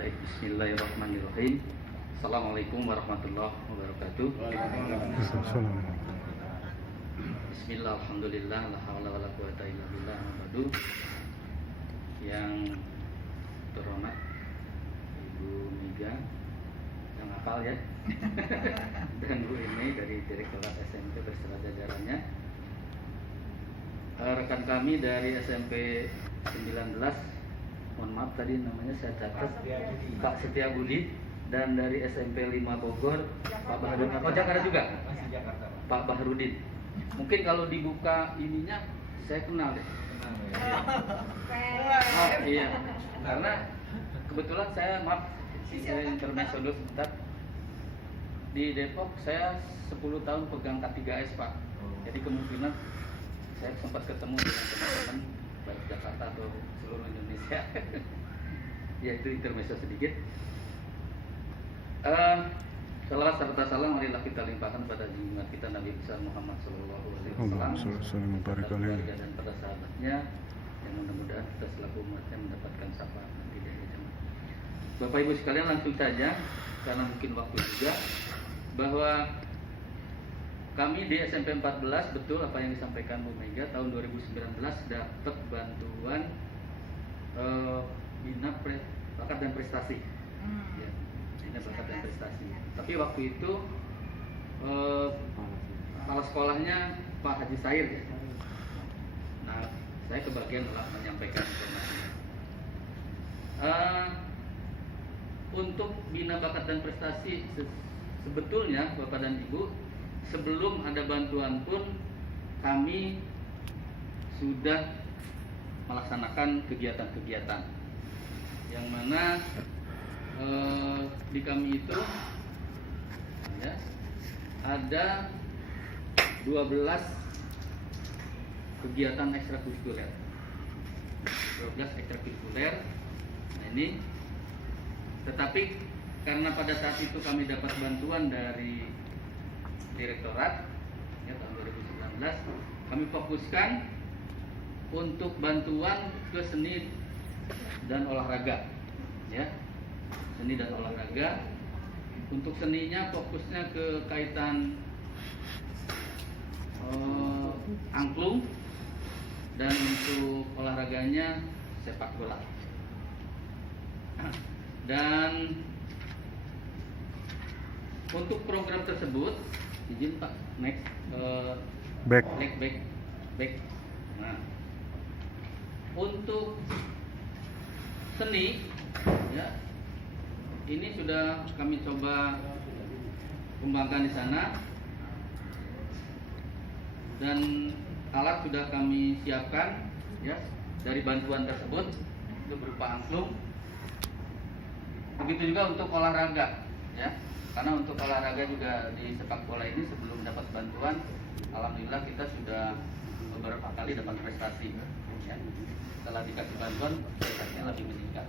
Baik, bismillahirrahmanirrahim. Assalamualaikum warahmatullahi wabarakatuh. Bismillah, alhamdulillah, la haula wala quwata illa billah, abadu. Yang terhormat Ibu Miga, yang hafal ya, dan Bu ini dari Direktorat SMP beserta jajarannya. Rekan kami dari SMP 19, mohon maaf tadi namanya saya catat, Pak Setiabudi, dan dari SMP 5 Bogor, Pak Bahrudin. Oh, Jakarta juga? Pak Bahrudin. Mungkin kalau dibuka ininya saya kenal deh. Oh iya, karena kebetulan saya intermezzo dulu sebentar. Di Depok saya 10 tahun pegang K3S Pak. Jadi kemungkinan saya sempat ketemu dengan teman-teman baik Jakarta atau seluruh Indonesia. Ya, itu intermezzo sedikit. Salawat serta salam marilah kita limpahkan pada junjungan kita Nabi besar Muhammad Sallallahu Alaihi Wasallam, keluarga dan para sahabatnya, yang mudah-mudahan kita selaku umatnya mendapatkan syafaat nanti di akhir zaman. Bapak Ibu sekalian, langsung saja karena mungkin waktu juga, bahwa kami di SMP 14 betul apa yang disampaikan Bu Mega, tahun 2019 dapat bantuan bina bakat dan prestasi. Ya, bina bakat dan prestasi. Tapi waktu itu kepala sekolahnya Pak Haji Sair ya. Nah, saya kebagian malah menyampaikan informasi. Untuk bina bakat dan prestasi sebetulnya Bapak dan Ibu, sebelum ada bantuan pun kami sudah melaksanakan kegiatan-kegiatan yang mana di kami itu ya, ada 12 kegiatan ekstrakurikuler. 12 ekstrakurikuler. Nah, ini tetapi karena pada saat itu kami dapat bantuan dari Direktorat ya, tahun 2019, kami fokuskan untuk bantuan ke seni dan olahraga ya, seni dan olahraga. Untuk seninya fokusnya ke kaitan angklung, dan untuk olahraganya sepak bola. Dan untuk program tersebut, izin Pak, next back. Nah, untuk seni, ya, ini sudah kami coba kembangkan di sana, dan alat sudah kami siapkan, ya, dari bantuan tersebut itu berupa angklung. Begitu juga untuk olahraga, ya. Karena untuk olahraga juga di sepak bola ini sebelum dapat bantuan, alhamdulillah kita sudah beberapa kali dapat prestasi. Ya. Setelah dikasih bantuan, prestasinya lebih meningkat.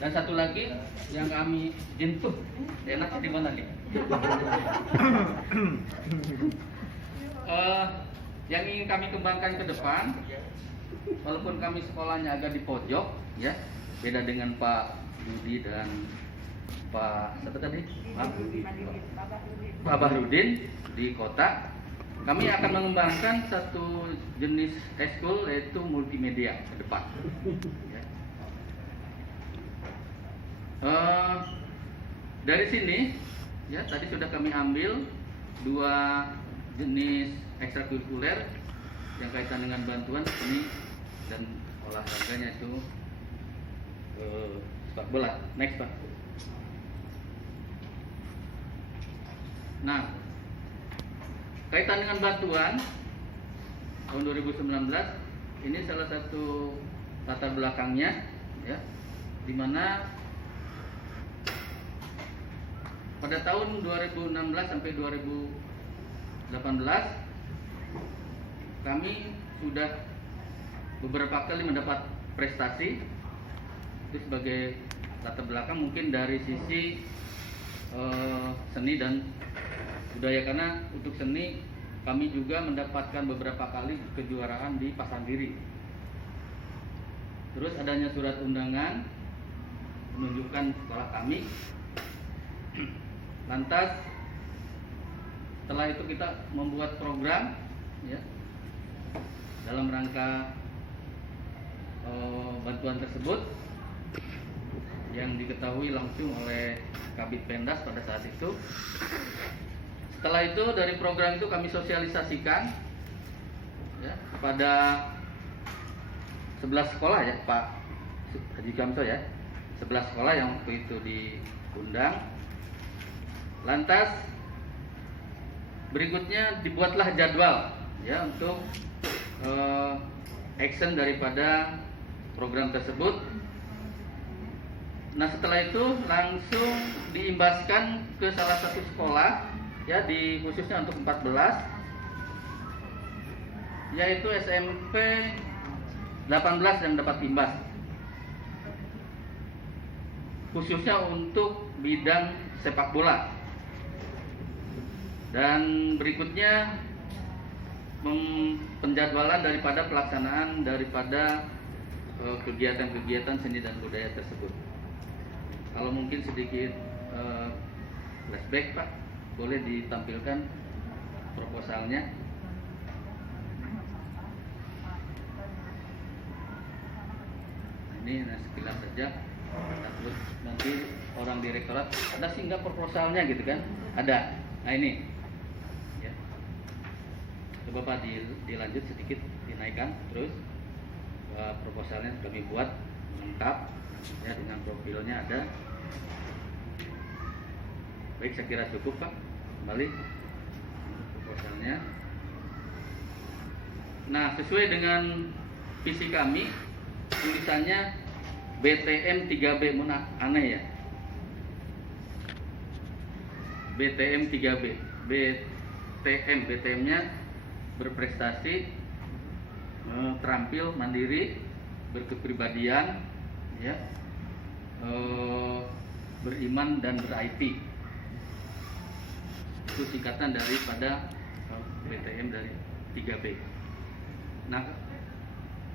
Dan satu lagi yang kami jentuh, enak di mana nih? Yang ingin kami kembangkan ke depan, walaupun kami sekolahnya agak di pojok, ya, beda dengan Pak Budi dan Pak siapa tadi? Pak Bahrudin di kota. Kami akan mengembangkan satu jenis ekskul yaitu multimedia ke depan. Ya. Dari sini, ya, tadi sudah kami ambil 2 jenis ekstrakurikuler yang kaitan dengan bantuan seni dan olahraganya itu sepak bola. Next Pak. Nah, kaitan dengan bantuan tahun 2019 ini salah satu latar belakangnya, ya, di mana pada tahun 2016 sampai 2018 kami sudah beberapa kali mendapat prestasi. Itu sebagai latar belakang mungkin dari sisi seni dan budaya, karena untuk seni kami juga mendapatkan beberapa kali kejuaraan di Pasang Diri. Terus adanya surat undangan menunjukkan sekolah kami. Lantas setelah itu kita membuat program ya dalam rangka bantuan tersebut yang diketahui langsung oleh Kabid Pendas pada saat itu. Setelah itu dari program itu kami sosialisasikan ya, kepada 11 sekolah ya Pak Haji Kamso ya, 11 sekolah yang waktu itu diundang. Lantas berikutnya dibuatlah jadwal ya untuk action daripada program tersebut. Nah setelah itu langsung diimbaskan ke salah satu sekolah ya, di khususnya untuk 14, yaitu SMP 18 yang dapat imbas, khususnya untuk bidang sepak bola. Dan berikutnya penjadwalan daripada pelaksanaan daripada kegiatan-kegiatan seni dan budaya tersebut. Kalau mungkin sedikit flashback Pak, boleh ditampilkan proposalnya. Ini sekilas saja. Terus nanti orang direktorat ada sih nggak proposalnya gitu kan? Ada. Nah ini ya. Coba Pak dilanjut sedikit, dinaikkan terus proposalnya kami buat lengkap ya, dengan profilnya ada. Baik, saya kira cukup Pak. Kembali proposalnya. Nah sesuai dengan visi kami, tulisannya BTM 3B, aneh ya. BTM 3B, BTM-nya berprestasi, terampil, mandiri, berkepribadian, ya, beriman dan ber-IT. Itu singkatan daripada BTM dari 3B. Nah,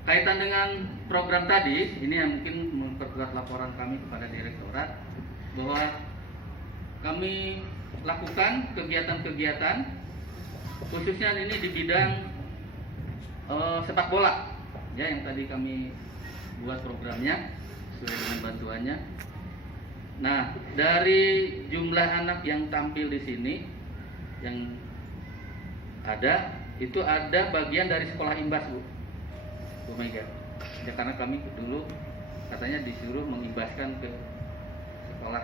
kaitan dengan program tadi, ini yang mungkin memperkuat laporan kami kepada direktorat bahwa kami lakukan kegiatan-kegiatan khususnya ini di bidang sepak bola ya, yang tadi kami buat programnya sesuai dengan bantuannya. Nah, dari jumlah anak yang tampil di sini yang ada, itu ada bagian dari sekolah imbas Bu Mega ya, karena kami dulu katanya disuruh mengimbaskan ke sekolah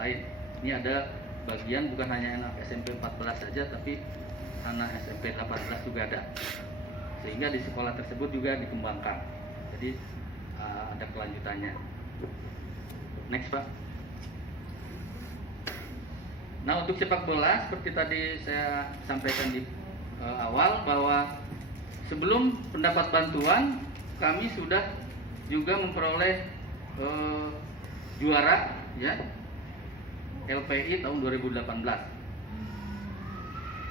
lain. Ini ada bagian bukan hanya anak SMP 14 saja, tapi anak SMP 18 juga ada, sehingga di sekolah tersebut juga dikembangkan. Jadi ada kelanjutannya. Next Pak. Nah untuk sepak bola seperti tadi saya sampaikan di awal bahwa sebelum pendapat bantuan kami sudah juga memperoleh juara ya LPI tahun 2018.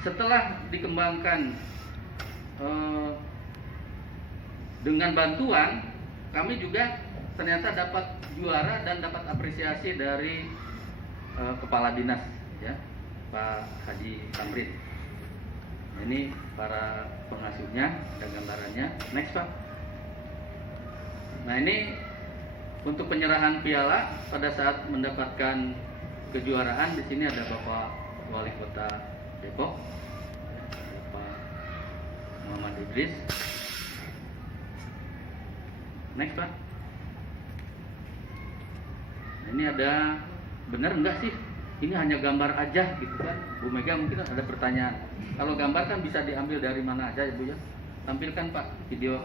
Setelah dikembangkan dengan bantuan, kami juga ternyata dapat juara dan dapat apresiasi dari kepala dinas ya, Pak Haji Tamrin. Ini para pengasuhnya, ada gambarannya. Next Pak. Nah ini untuk penyerahan piala pada saat mendapatkan kejuaraan, di sini ada Bapak Wali Kota Depok, Bapak Muhammad Idris. Next Pak. Nah, ini ada, benar enggak sih? Ini hanya gambar aja gitu kan? Bu Mega mungkin ada pertanyaan. Kalau gambar kan bisa diambil dari mana aja ya Bu ya. Tampilkan Pak video.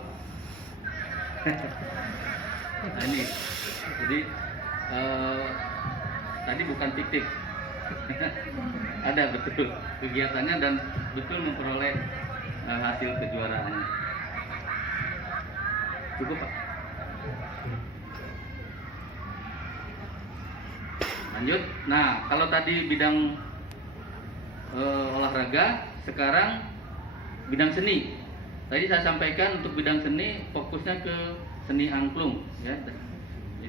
Nah ini, jadi tadi bukan fiktif. Ada betul kegiatannya dan betul memperoleh hasil kejuaraannya. Cukup Pak. Lanjut. Nah, kalau tadi bidang olahraga, sekarang bidang seni. Tadi saya sampaikan untuk bidang seni fokusnya ke seni angklung ya.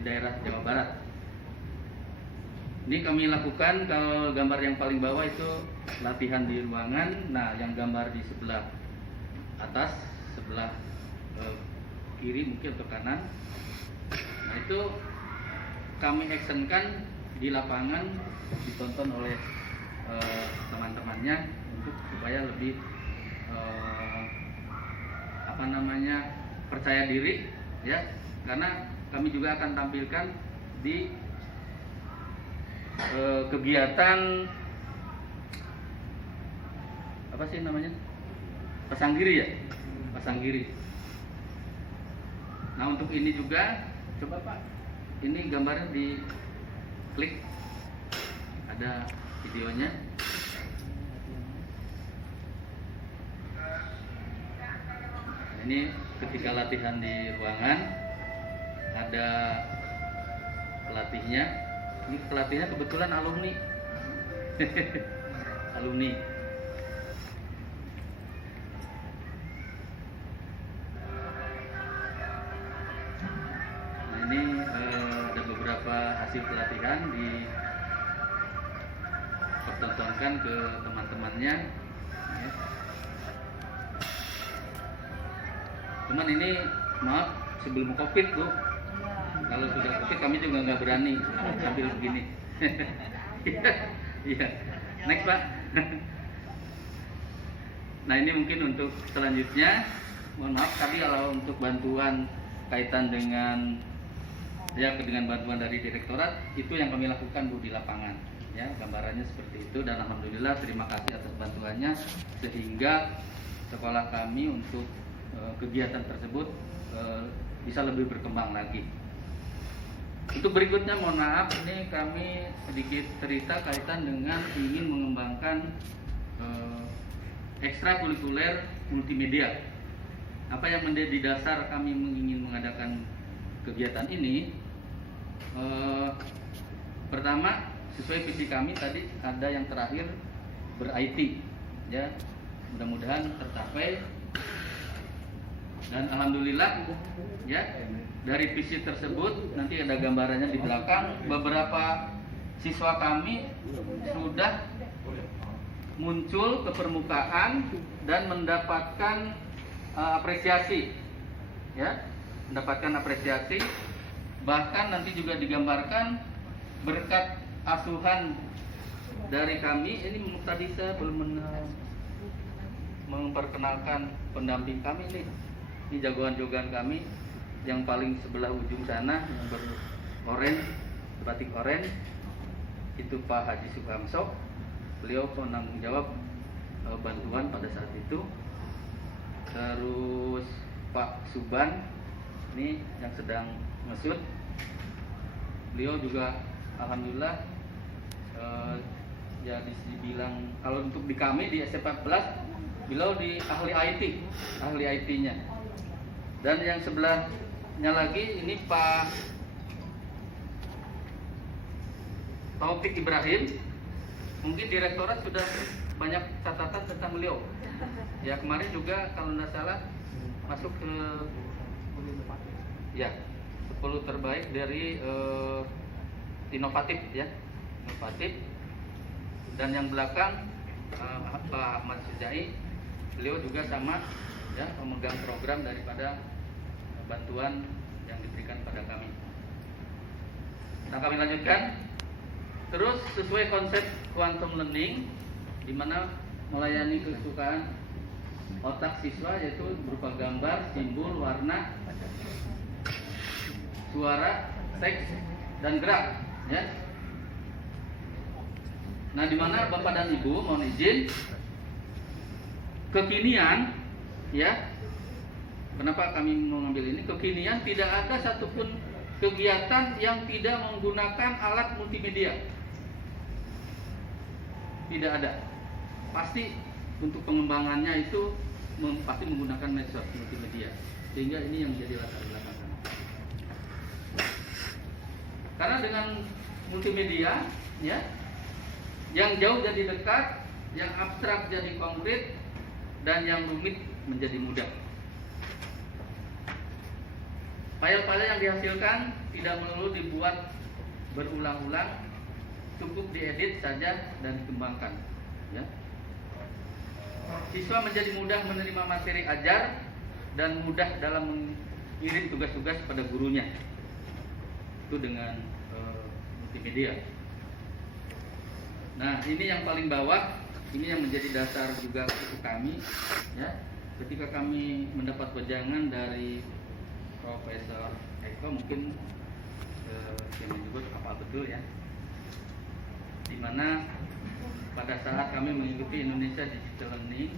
daerah Jawa Barat. Ini kami lakukan, kalau gambar yang paling bawah itu latihan di ruangan. Nah, yang gambar di sebelah atas, sebelah kiri mungkin atau kanan, nah itu kami actionkan di lapangan, ditonton oleh teman-temannya untuk supaya lebih percaya diri, ya, karena kami juga akan tampilkan di kegiatan apa sih namanya, pasanggiri ya, pasanggiri. Nah, untuk ini juga coba Pak, ini gambarnya di klik, ada videonya. Nah, ini ketika latihan di ruangan, ada pelatihnya. Ini pelatihnya kebetulan alumni. Alumni. Nah, ini ada beberapa hasil pelatihan dipertontonkan ke teman-temannya. Ya. Cuman ini maaf sebelum COVID Bu. Kalau sudah COVID kami juga nggak berani sambil begini. Iya. Next Pak. Nah, ini mungkin untuk selanjutnya. Mohon maaf tadi kalau untuk bantuan kaitan dengan bantuan dari direktorat, itu yang kami lakukan Bu di lapangan. Ya, gambarannya seperti itu, dan alhamdulillah terima kasih atas bantuannya sehingga sekolah kami untuk kegiatan tersebut bisa lebih berkembang lagi. Untuk berikutnya, mohon maaf, ini kami sedikit cerita kaitan dengan ingin mengembangkan ekstrakurikuler multimedia. Apa yang menjadi dasar kami ingin mengadakan kegiatan ini? Pertama, sesuai visi kami tadi ada yang terakhir ber-IT, ya, mudah-mudahan tercapai. Dan alhamdulillah, ya, dari visi tersebut nanti ada gambarannya di belakang. Beberapa siswa kami sudah muncul ke permukaan dan mendapatkan apresiasi, ya, mendapatkan apresiasi. Bahkan nanti juga digambarkan berkat asuhan dari kami. Ini tadi saya belum memperkenalkan pendamping kami nih. Ini jagoan-jagoan kami yang paling sebelah ujung sana yang beroren, batik oren, itu Pak Haji Sukamso. Beliau penanggung jawab bantuan pada saat itu. Terus Pak Suban, ini yang sedang ngesut. Beliau juga alhamdulillah ya dibilang kalau untuk di kami di S14 beliau di ahli IT-nya. Dan yang sebelahnya lagi ini Pak Taufik Ibrahim. Mungkin direktorat sudah banyak catatan tentang beliau. Ya, kemarin juga kalau tidak salah masuk ke 10 terbaik dari inovatif, ya, inovatif. Dan yang belakang Pak Ahmad Sujai, beliau juga sama, ya, memegang program daripada bantuan yang diberikan pada kami. Nah, kami lanjutkan. Terus sesuai konsep quantum learning, di mana melayani kesukaan otak siswa, yaitu berupa gambar, simbol, warna, suara, teks, dan gerak, ya. Nah, di mana Bapak dan Ibu mohon izin, kekinian, ya, kenapa kami mengambil ini? Kekinian tidak ada satupun kegiatan yang tidak menggunakan alat multimedia. Tidak ada. Pasti untuk pengembangannya itu pasti menggunakan medsos multimedia. Sehingga ini yang menjadi latar belakang. Karena dengan multimedia, ya, yang jauh jadi dekat, yang abstrak jadi konkret, dan yang rumit menjadi mudah. File-file yang dihasilkan tidak melulu dibuat berulang-ulang, cukup diedit saja dan dikembangkan. Ya. Siswa menjadi mudah menerima materi ajar dan mudah dalam mengirim tugas-tugas pada gurunya. Itu dengan multimedia. Nah, ini yang paling bawah, ini yang menjadi dasar juga untuk kami. Ya, ketika kami mendapat wejangan dari Profesor Eko, mungkin yang menyebut apa betul ya, dimana pada saat kami mengikuti Indonesia Digital Learning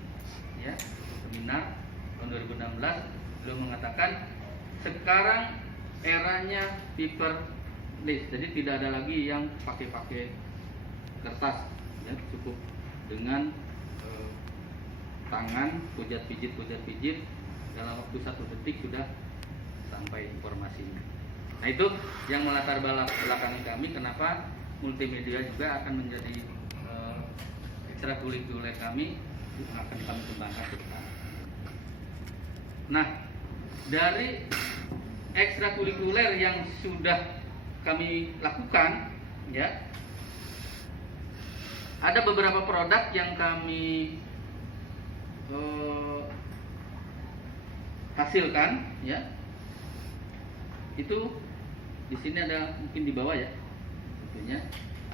ya, seminar tahun 2016, beliau mengatakan sekarang eranya paperless, jadi tidak ada lagi yang pakai kertas ya, cukup dengan tangan pujat pijit dalam waktu 1 detik sudah sampai informasinya. Nah, itu yang melatar belakangi kami kenapa multimedia juga akan menjadi ekstrakurikuler kami yang akan kami kembangkan ke depan. Nah, dari ekstrakurikuler yang sudah kami lakukan ya, ada beberapa produk yang kami hasilkan ya. Itu di sini ada, mungkin di bawah ya, tentunya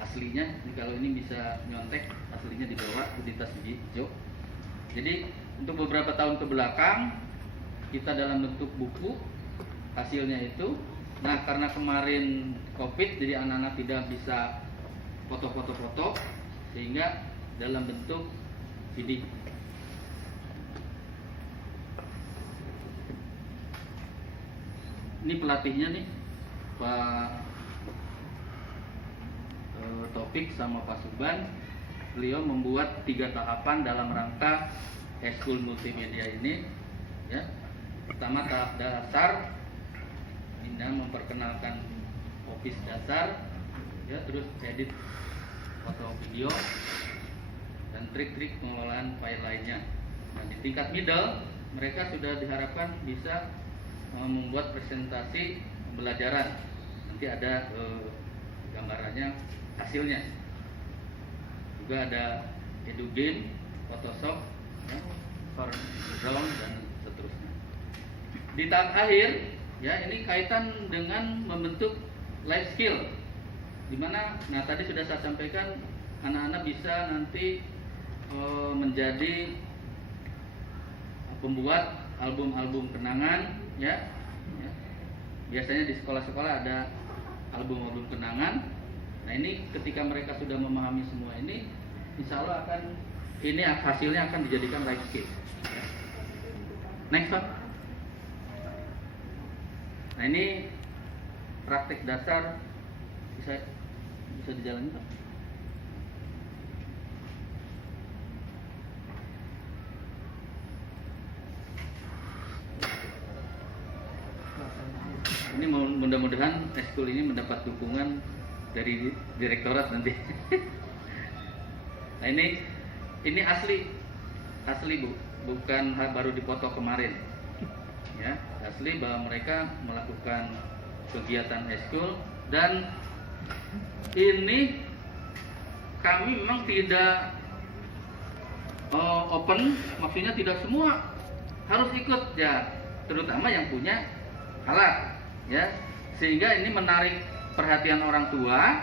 aslinya. Kalau ini bisa nyontek, aslinya di bawah di tas hijau. Jadi untuk beberapa tahun ke belakang kita dalam bentuk buku hasilnya itu. Nah, karena kemarin COVID, jadi anak-anak tidak bisa foto-foto, sehingga dalam bentuk CD. Ini pelatihnya nih, Pak Taufik sama Pak Suban. Beliau membuat 3 tahapan dalam rangka Eskul Multimedia ini ya. Pertama, tahap dasar, ini memperkenalkan office dasar ya, terus edit foto video dan trik-trik pengelolaan file lainnya. Nah, di tingkat middle mereka sudah diharapkan bisa membuat presentasi pembelajaran. Nanti ada gambarannya, hasilnya. Juga ada EduGame, Photoshop, ya, Background dan seterusnya. Di tahap akhir, ya, ini kaitan dengan membentuk life skill. Dimana, nah tadi sudah saya sampaikan, anak-anak bisa nanti menjadi pembuat album-album kenangan, ya. Biasanya di sekolah-sekolah ada album-album kenangan. Nah, ini ketika mereka sudah memahami semua ini, insya Allah ini hasilnya akan dijadikan life skill. Next Pak. Nah, ini praktek dasar, bisa dijalani Pak. Ini mudah-mudahan eskul ini mendapat dukungan dari direktorat nanti. Nah, ini asli Bu, bukan baru dipoto kemarin. Ya, asli bahwa mereka melakukan kegiatan eskul, dan ini kami memang tidak open, maksudnya tidak semua harus ikut ya, terutama yang punya alat. Ya, sehingga ini menarik perhatian orang tua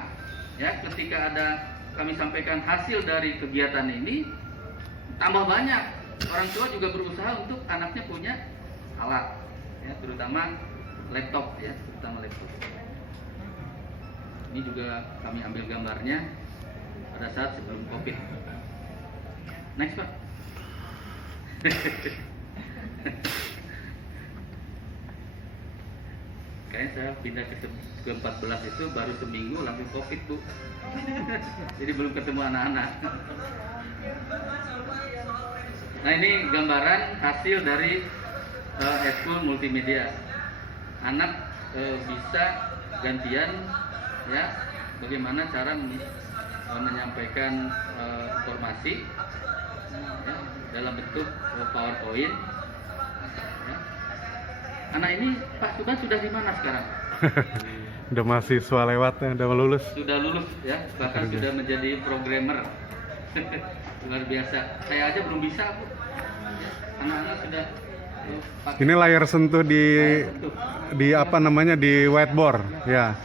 ya. Ketika kami sampaikan hasil dari kegiatan ini, tambah banyak orang tua juga berusaha untuk anaknya punya alat ya, terutama laptop ya, ini juga kami ambil gambarnya pada saat sebelum COVID. Next Pak. Kayaknya saya pindah ke 14 itu baru seminggu langsung COVID Bu. Jadi belum ketemu anak-anak. Nah, ini gambaran hasil dari eskul multimedia. Anak bisa gantian ya, bagaimana cara menyampaikan informasi ya, dalam bentuk PowerPoint ya. Anak ini Pak Suban sudah di mana sekarang? Udah mahasiswa lewatnya, udah lulus. Sudah lulus ya, bahkan sudah menjadi programmer. Luar biasa. Saya aja belum bisa, Bu. Anak-anak sudah pakai Ini layar sentuh di apa namanya, di whiteboard ya.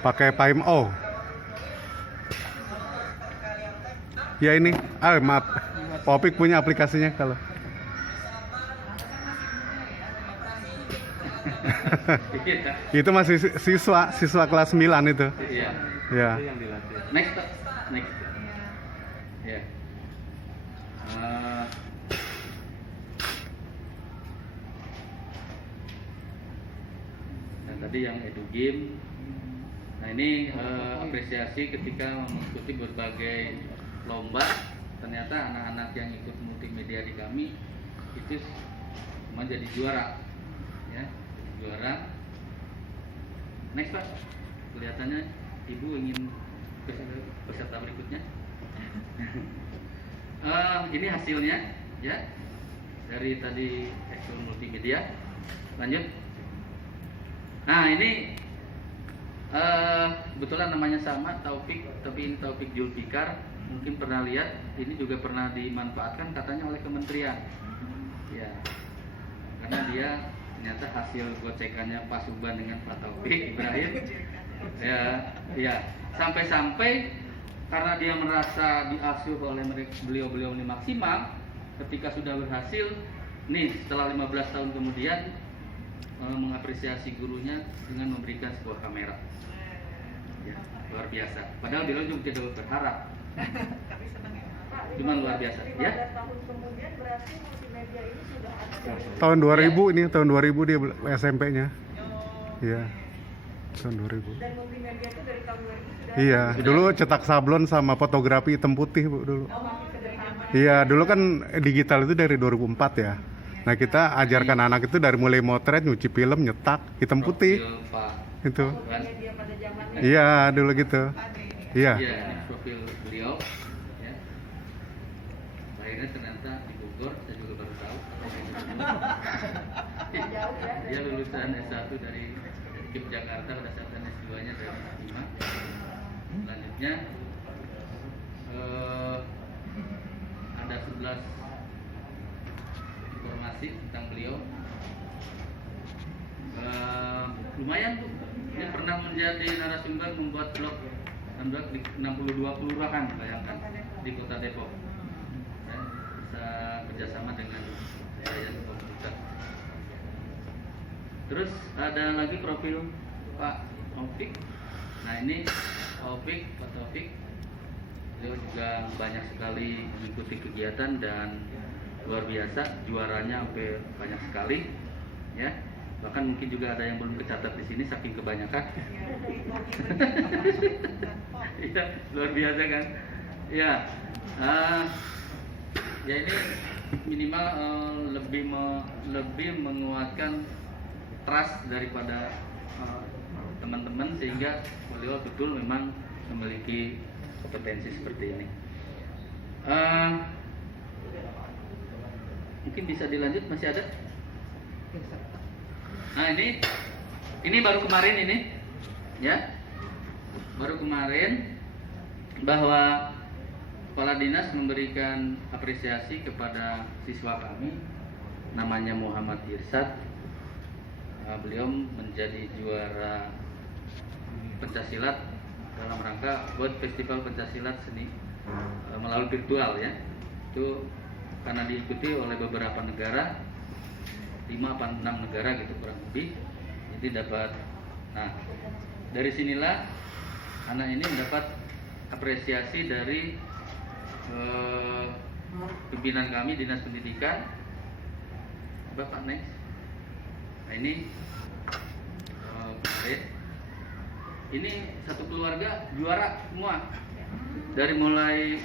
Pakai PIMO. Ya ini, maaf. Popik punya aplikasinya kalau. Itu masih siswa kelas 9 itu. Iya. Ya. Next, Pak. Next. Ya. Nah, tadi yang edu game. Nah, ini apresiasi ketika mengikuti berbagai lomba. Ternyata anak-anak yang ikut multimedia di kami itu menjadi juara. Ya, juara. Next, Pak. Kelihatannya Ibu ingin peserta berikutnya. Ini hasilnya ya dari tadi ekskul multimedia. Lanjut. Nah, ini kebetulan namanya sama, Taufik, tapi ini Taufik Julfikar. Mungkin pernah lihat, ini juga pernah dimanfaatkan katanya oleh kementerian. Ya, karena dia ternyata hasil gocekannya Pak Suban dengan Pak Taufik Ibrahim. Ya, sampai-sampai karena dia merasa diasuh oleh beliau-beliau ini maksimal, ketika sudah berhasil, nih setelah 15 tahun kemudian mengapresiasi gurunya dengan memberikan sebuah kamera. Ya, luar biasa. Padahal beliau juga tidak berharap. Cuma luar biasa. Ya. 15 tahun kemudian berarti multimedia ini sudah ada. Tahun 2000 ini, tahun 2000 dia SMP-nya. Iya. Tahun 2000. Dan multimedia itu dari tahun 2000 sudah. Iya, dulu cetak sablon sama fotografi hitam putih, Bu, dulu. Masih sederhana. Iya, dulu kan digital itu dari 2004 ya. Nah, kita ajarkan anak itu dari mulai motret, nyuci film, nyetak, hitam putih. Profil Pak Itu. Multimedia pada zamannya. Iya, dulu gitu. Iya. Iya, ini profil beliau. Ya. Lahirnya ternyata di Bogor, saya juga baru tahu. Jauh ya. Dia lulusan S1 dari KIP Jakarta, pada saat S2-nya dari S5. Selanjutnya ada 11 informasi tentang beliau. Lumayan tuh, dia pernah menjadi narasumber membuat blog di 62 kelurahan, bayangkan, di Kota Depok. Ya, bisa kerjasama dengan Yayasan Komputer. Terus ada lagi profil Pak Taufik. Nah, ini Pak Taufik, beliau juga banyak sekali mengikuti kegiatan dan luar biasa, juaranya sampai banyak sekali, ya. Bahkan mungkin juga ada yang belum kecatat di sini saking kebanyakan. Iya, luar biasa kan? Ya, ya ini minimal lebih menguatkan trust daripada teman-teman, sehingga beliau betul memang memiliki kompetensi seperti ini. Mungkin bisa dilanjut, masih ada? Nah, ini baru kemarin ini, ya, baru kemarin bahwa Kepala Dinas memberikan apresiasi kepada siswa kami, namanya Muhammad Irsad. Beliau menjadi juara pencaksilat dalam rangka buat festival pencaksilat seni melalui virtual, ya. Itu karena diikuti oleh beberapa negara, 5 atau 6 negara gitu kurang lebih. Jadi dapat, nah dari sinilah anak ini mendapat apresiasi dari pimpinan kami Dinas Pendidikan. Bapak next. Nah, ini ini satu keluarga juara semua, dari mulai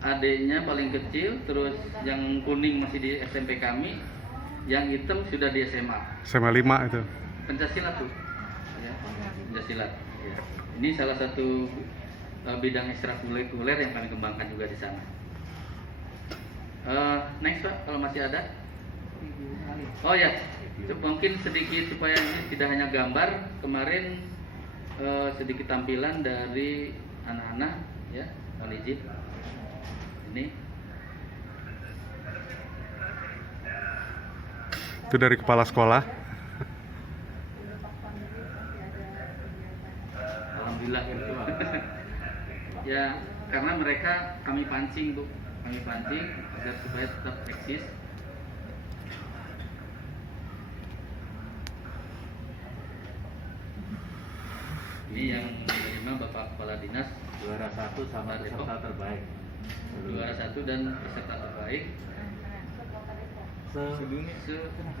adiknya paling kecil, terus yang kuning masih di SMP kami, yang hitam sudah di SMA. SMA 5 itu. Pencaksilat tuh, ya, pencaksilat. Ya. Ini salah satu bidang ekstrakurikuler yang kami kembangkan juga di sana. Next, Pak, kalau masih ada. Oh ya, mungkin sedikit supaya ini tidak hanya gambar. Kemarin sedikit tampilan dari anak-anak, ya, mohon izin. Ini Itu dari kepala sekolah. alhamdulillah gitu. Ya, karena mereka kami pancing Bu, kami pancing agar supaya tetap eksis. Ini yang menerima Bapak Kepala Dinas Juara 1 sama peserta terbaik. juara 1 dan peserta terbaik Sedunia.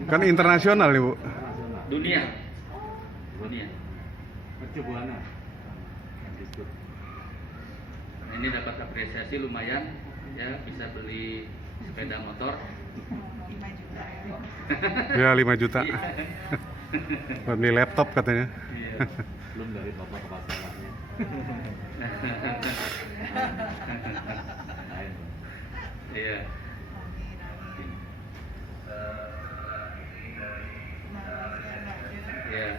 Kan internasional nih, Bu. Internasional. dunia. Dunia. Mercu Buana. Nah, ini dapat apresiasi lumayan, ya, bisa beli sepeda motor. 5 juta ya. Ya 5 juta. Iya. Buat beli laptop katanya. Iya. Belum dari bapak kepala sekolahnya. Lain. Iya. Ya.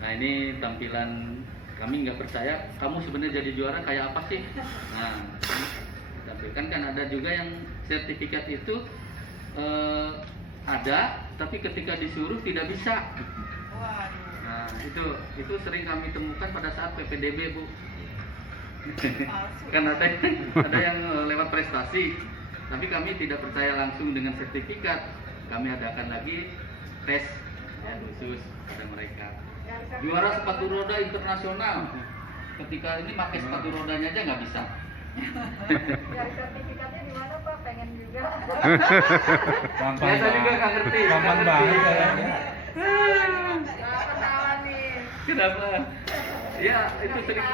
Nah, ini tampilan kami nggak percaya kamu sebenarnya jadi juara kayak apa sih? Nah, ditampilkan kan ada juga yang sertifikat itu ada, tapi ketika disuruh tidak bisa. Waduh. Nah, itu sering kami temukan pada saat PPDB, Bu. Kan ada yang lewat prestasi, tapi kami tidak percaya langsung dengan sertifikat. Kami adakan lagi tes ya, khusus pada mereka. Juara sepatu roda internasional. Ketika ini pakai sepatu rodanya aja nggak bisa. Dari sertifikatnya di mana Pak? Pengen juga. Gampang Saya juga nggak ngerti. Gampang nggak ngerti. banget kayaknya. Nah, ketahuan nih. Kenapa? Ya itu sering.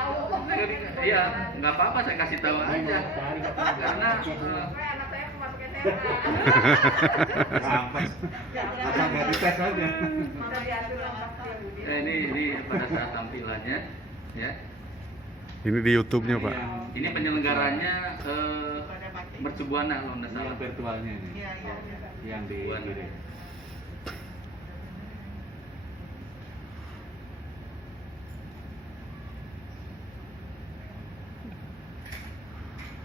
Iya, nggak apa-apa saya kasih tahu aja. Karena Pokoknya anak saya mau masuk SMA. Sampai. Asal nggak dites aja. Bisa diatur sama dia. ini pada saat tampilannya, ya. Ini di YouTube-nya, Pak. Ini penyelenggaranya Mercu Buana kalau nggak Ini salah. yang virtualnya ini. Iya, iya. Yang di Buana. kiri.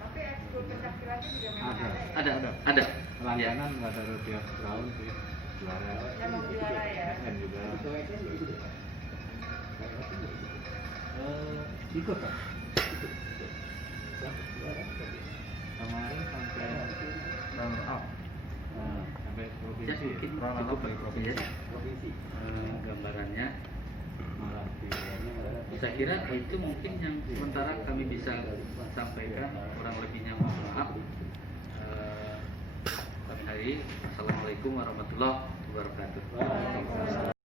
Tapi ekskul pencaksilatnya juga memang Ada. ada ya. Ada. Langganan nggak ada tiap tahun sih. Juara. Memang juara ya. SM juga. Ikut Pak? Kemarin sampai runner up. Sampai Ya, provinsi. mungkin Runner up dari cukup provinsi. ya. Gambarannya. Malah di Saya kira itu mungkin yang sementara kami bisa sampaikan, kurang lebihnya mohon maaf. Kami hari Assalamualaikum warahmatullahi wabarakatuh.